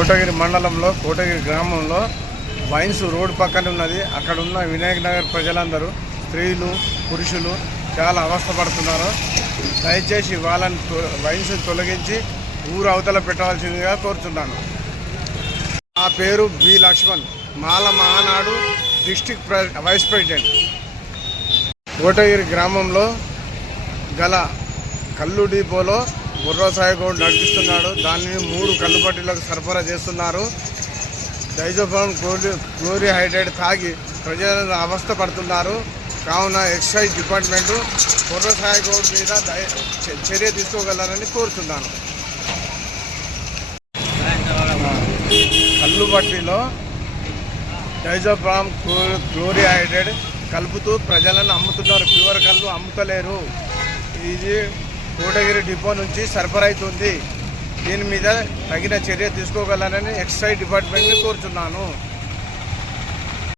కోటగిరి మండలంలో కోటగిరి గ్రామంలో wines road పక్కన ఉన్నది. అక్కడ ఉన్న వినాయక్ నగర్ ప్రజలందరూ స్త్రీలు పురుషులు చాలా అవస్థపడుతున్నారు దయచేసి వాళ్ళని వైన్స్ తొలగించి ఊరు అవతల పెట్టవలసిందిగా కోరుతున్నాను. నా పేరు B Lakshman. Mala Mahanadu district vice president. Kotagiri గ్రామంలో గల కల్లు డిపోలో బుర్రసాయి గౌడ్ నడిపిస్తున్నాడు. దానిని మూడు కల్లుబట్టీలకు సరఫరా చేస్తున్నారు. డైజోఫామ్ క్లోరి క్లోరిహైడ్రేట్ తాగి ప్రజలను అవస్థ పడుతున్నారు. కావున ఎక్సైజ్ డిపార్ట్మెంటు బుర్రసాయి గౌడ్ మీద చర్య తీసుకోగలరని కోరుతున్నాను. కల్లుబట్టిలో డైజోఫామ్ క్లోరిహైడ్రేట్ కలుపుతూ ప్రజలను అమ్ముతున్నారు. ప్యూర్ కళ్ళు అమ్ముతలేరు. ఇది కోటగిరి డిపో నుంచి సరఫరా అవుతుంది. దీని మీద తగిన చర్య తీసుకోగలనని ఎక్సైజ్ డిపార్ట్మెంట్ని కోరుతున్నాను